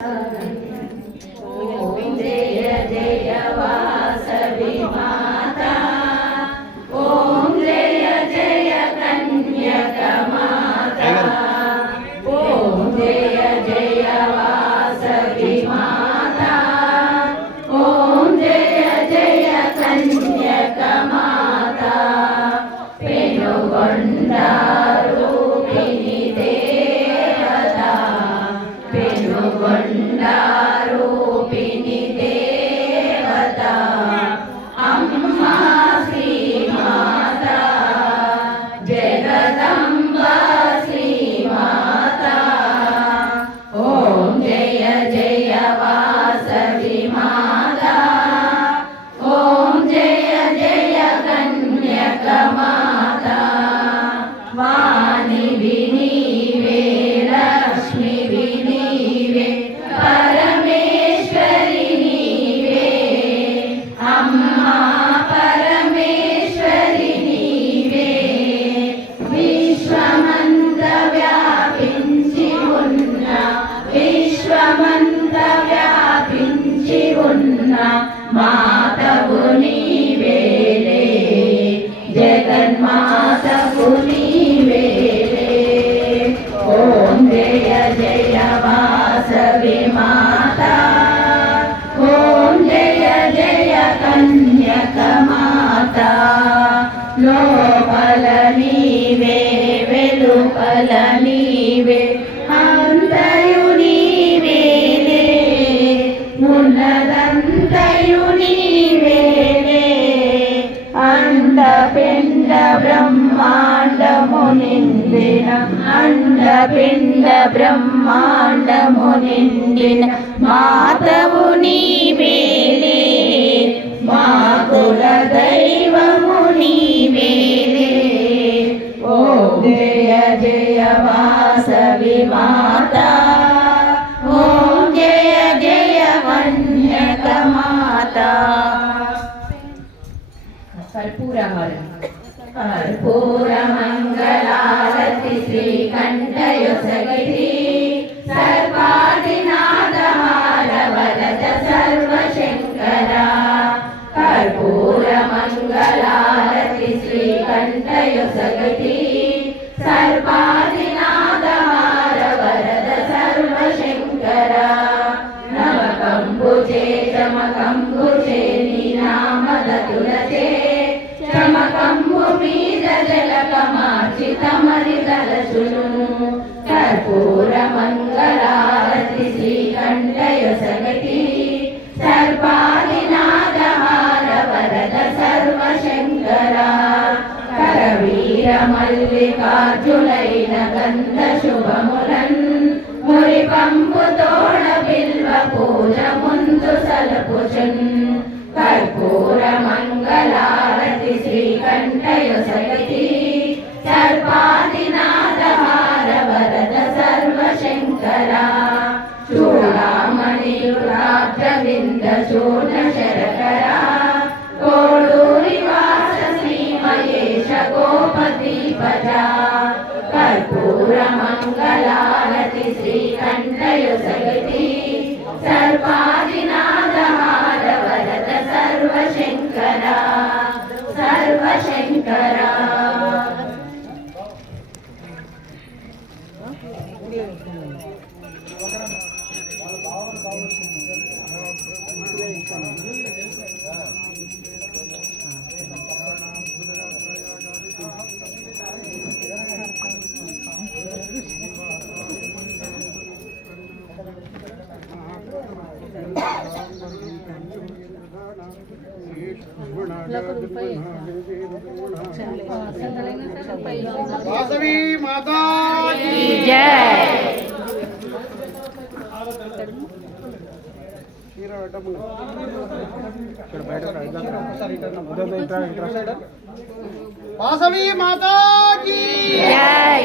ओम जय जय वासवी माता, ओम जय जय कन्यक माता, ओम जय जय वासवी माता, ओम जय जय कन्यक माता, पेनुगొండారూపిణి देवता, पेनुगొండారూపిణి देवता, अम्मा श्री माता, जगदम्बा श्री माता, ओम जय जय वासवी माता, ओम जय जय कन्यक माता, वाणी विनीवे लक्ष्मी विनीवे परमेश्वरी नीवे, अम्मा परमेश्वरी नीवे, विश्वमंत व्यापिंచి ఉన్న, విశ్వమంత వ్యాపించి ఉన్న మాతవు నీవేలే, జగన్మాతవు నీవేలే. ఓం జయ జయ వాసవి మాతా, ఓం జయ జయ కన్యక మాతా, లోపల నీవే వెలుపల నీవే అంతయు నీవేలే, ఉన్నదంతయు నీవేలే, అండ పిండ బ్రహ్మాండము నిండిన, అండ పిండ బ్రహ్మాండము నిండిన మాతవు నీవేలే, మాకుల దైవము నీవేలే. ఓం జయ జయ వాసవి మాతా, ఓం జయ జయ కన్యక మాతా. कर्पूर मंगलारति श्रीकण्ठयुसगिति, सर्वादिनादहार वरद सर्वशङ्करा, कर्पूर मंगलारति श्रीकण्ठयुसगिति, सर्वादिनादहार वरद सर्वशङ्करा, नवकम्बुजे चमकम्बुजे नीनामद तुलसे, चमकम्बु मीद जलकमार्चितमरिदलसुनु, कर्पूर मंगलारति श्रीकण्ठयुसगिति, सर्वादिनादहार वरद सर्वशङ्करा, करवीर मल्लिकार्जुनैन गन्ध शुभमुलन्, मुरिपंबु तोड़ बिल्व पूज मुंदु सलपुचुन्, कर्पूर मंगलारति श्रीकण्ठयुसगिति, सर्वादिनादहार वरद सर्वशङ्करा, चूडामणि रुद्राक्षविन्द चूर्ण शरकरा, कोडूरिवास श्रीमहेश गोपदीपजा, कर्पूर मंगलारति श्रीकण्ठयुसगिति, सर्वादिनादहार वरद सर्वशङ्करा, सर्वशङ्करा. वासवी माता की जय. वासवी माता की जय.